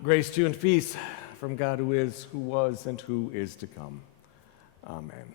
Grace to you and peace from God who is, who was, and who is to come. Amen.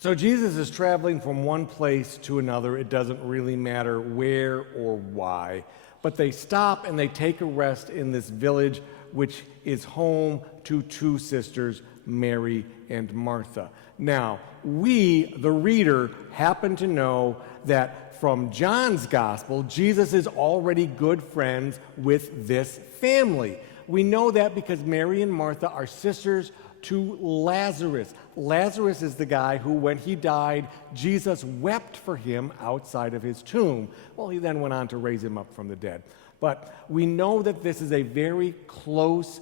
So Jesus is traveling from one place to another. It doesn't really matter where or why. But they stop and they take a rest in this village, which is home to two sisters, Mary and Martha. Now, we, the reader, happen to know that from John's gospel, Jesus is already good friends with this family. We know that because Mary and Martha are sisters to Lazarus. Lazarus is the guy who, when he died, Jesus wept for him outside of his tomb. Well, he then went on to raise him up from the dead. But we know that this is a very close,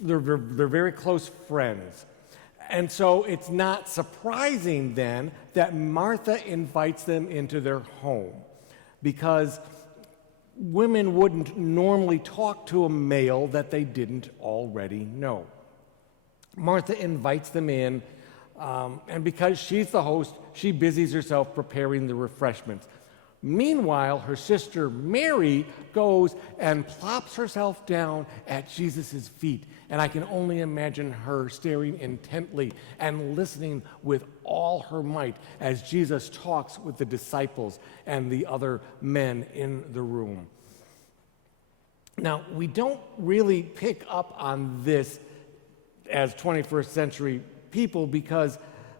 they're very close friends. And so it's not surprising then that Martha invites them into their home, because women wouldn't normally talk to a male that they didn't already know. Martha invites them in, and because she's the host, she busies herself preparing the refreshments. Meanwhile, her sister Mary goes and plops herself down at Jesus' feet. And I can only imagine her staring intently and listening with all her might as Jesus talks with the disciples and the other men in the room. Now, we don't really pick up on this as 21st century people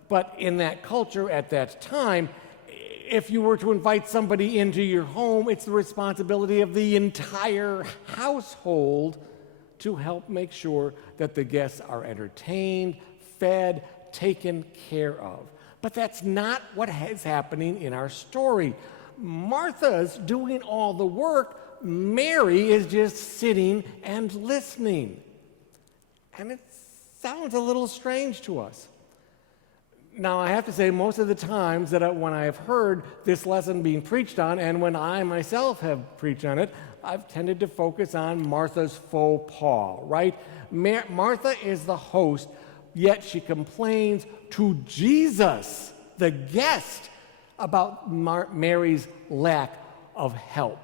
but in that culture at that time, if you were to invite somebody into your home, it's the responsibility of the entire household to help make sure that the guests are entertained, fed, taken care of. But that's not what is happening in our story. Martha's doing all the work. Mary is just sitting and listening. And it sounds a little strange to us. Now, I have to say, most of the times that when I have heard this lesson being preached on, and when I myself have preached on it, I've tended to focus on Martha's faux pas, right? Martha is the host, yet she complains to Jesus, the guest, about Mary's lack of help.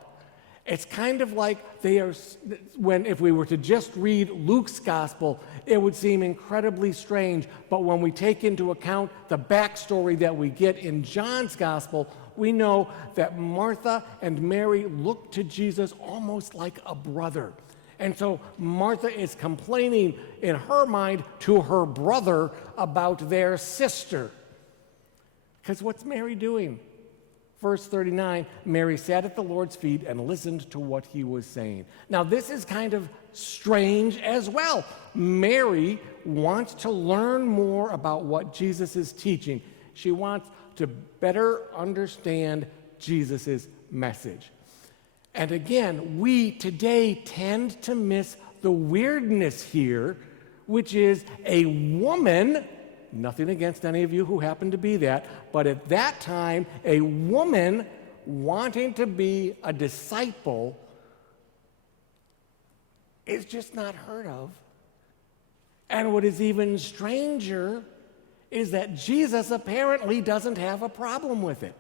It's kind of like if we were to just read Luke's gospel, it would seem incredibly strange. But when we take into account the backstory that we get in John's gospel, we know that Martha and Mary look to Jesus almost like a brother. And so Martha is complaining in her mind to her brother about their sister. Because what's Mary doing? Verse 39, Mary sat at the Lord's feet and listened to what he was saying. Now, this is kind of strange as well. Mary wants to learn more about what Jesus is teaching. She wants to better understand Jesus' message. And again, we today tend to miss the weirdness here, which is a woman. Nothing against any of you who happen to be that, but at that time, a woman wanting to be a disciple is just not heard of. And what is even stranger is that Jesus apparently doesn't have a problem with it.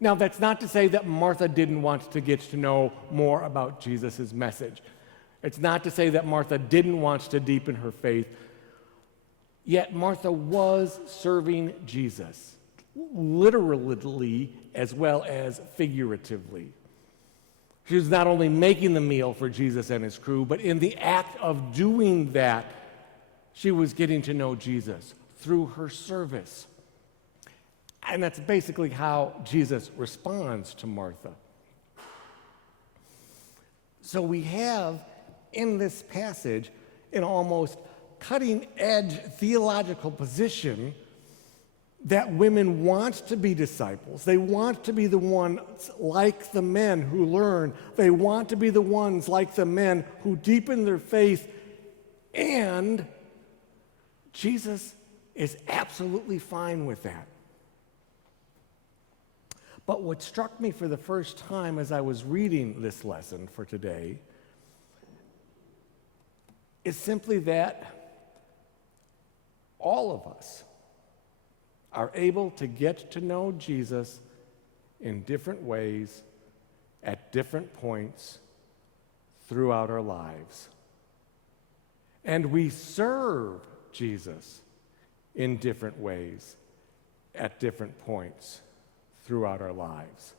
Now, that's not to say that Martha didn't want to get to know more about Jesus' message. It's not to say that Martha didn't want to deepen her faith. Yet Martha was serving Jesus, literally as well as figuratively. She was not only making the meal for Jesus and his crew, but in the act of doing that, she was getting to know Jesus through her service. And that's basically how Jesus responds to Martha. So we have in this passage an almost cutting-edge theological position that women want to be disciples. They want to be the ones like the men who learn. They want to be the ones like the men who deepen their faith. And Jesus is absolutely fine with that. But what struck me for the first time as I was reading this lesson for today is simply that all of us are able to get to know Jesus in different ways different points throughout our lives. And we serve Jesus in different ways at different points throughout our lives.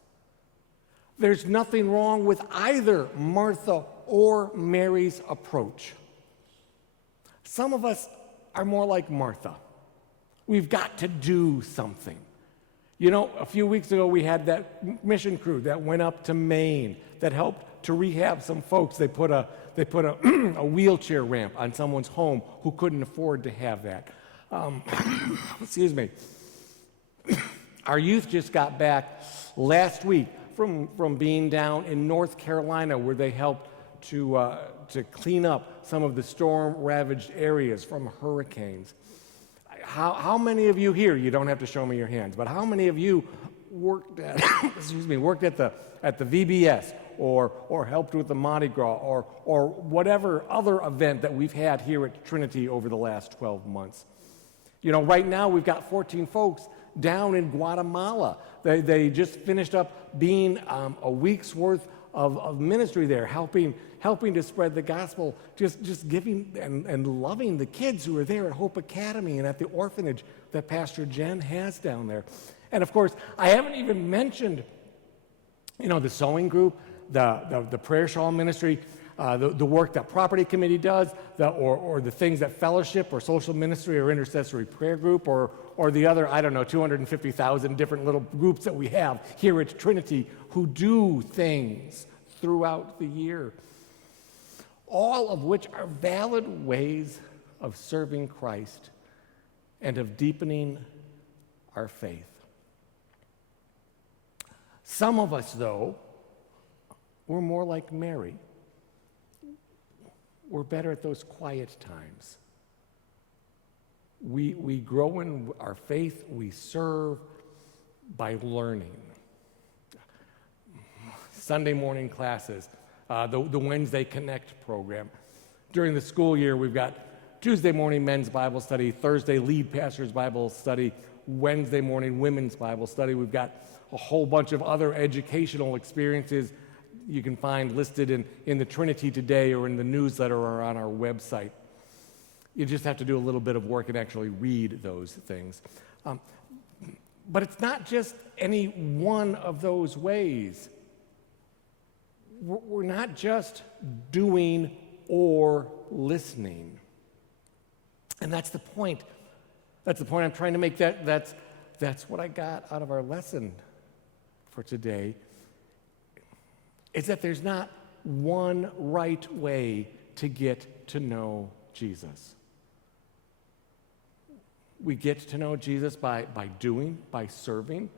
There's nothing wrong with either Martha or Mary's approach. Some of us are more like Martha. We've got to do something. You know, a few weeks ago we had that mission crew that went up to Maine that helped to rehab some folks. They put a a wheelchair ramp on someone's home who couldn't afford to have that. Excuse me. Our youth just got back last week from being down in North Carolina, where they helped to clean up some of the storm-ravaged areas from hurricanes. How many of you here, you don't have to show me your hands, but how many of you worked at worked at the VBS or helped with the Mardi Gras or whatever other event that we've had here at Trinity over the last 12 months? You know, right now we've got 14 folks down in Guatemala. They just finished up being a week's worth of ministry there, helping to spread the gospel, just giving and loving the kids who are there at Hope Academy and at the orphanage that Pastor Jen has down there. And of course, I haven't even mentioned, you know, the sewing group, the prayer shawl ministry, the work that Property Committee does, or the things that Fellowship or Social Ministry or Intercessory Prayer Group or the other, 250,000 different little groups that we have here at Trinity who do things throughout the year, all of which are valid ways of serving Christ and of deepening our faith. Some of us, though, we're more like Mary. We're better at those quiet times. We grow in our faith, we serve by learning. Sunday morning classes, the Wednesday Connect program. During the school year, we've got Tuesday morning men's Bible study, Thursday lead pastor's Bible study, Wednesday morning women's Bible study. We've got a whole bunch of other educational experiences you can find listed in the Trinity Today or in the newsletter or on our website. You just have to do a little bit of work and actually read those things. But it's not just any one of those ways. We're not just doing or listening. And that's the point. That's the point I'm trying to make. That's what I got out of our lesson for today, is that there's not one right way to get to know Jesus. We get to know Jesus by doing, by serving.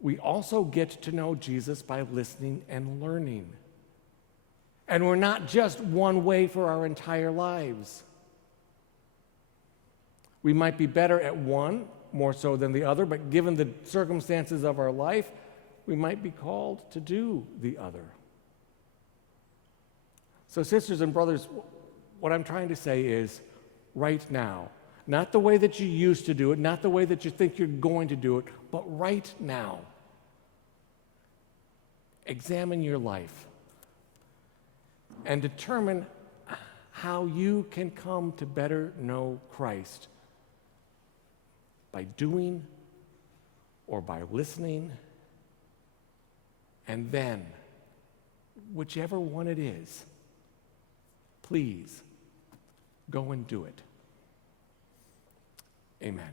We also get to know Jesus by listening and learning. And we're not just one way for our entire lives. We might be better at one more so than the other, but given the circumstances of our life, we might be called to do the other. So, sisters and brothers, what I'm trying to say is, right now, not the way that you used to do it, not the way that you think you're going to do it, but right now, examine your life and determine how you can come to better know Christ by doing or by listening. And then, whichever one it is, please go and do it. Amen.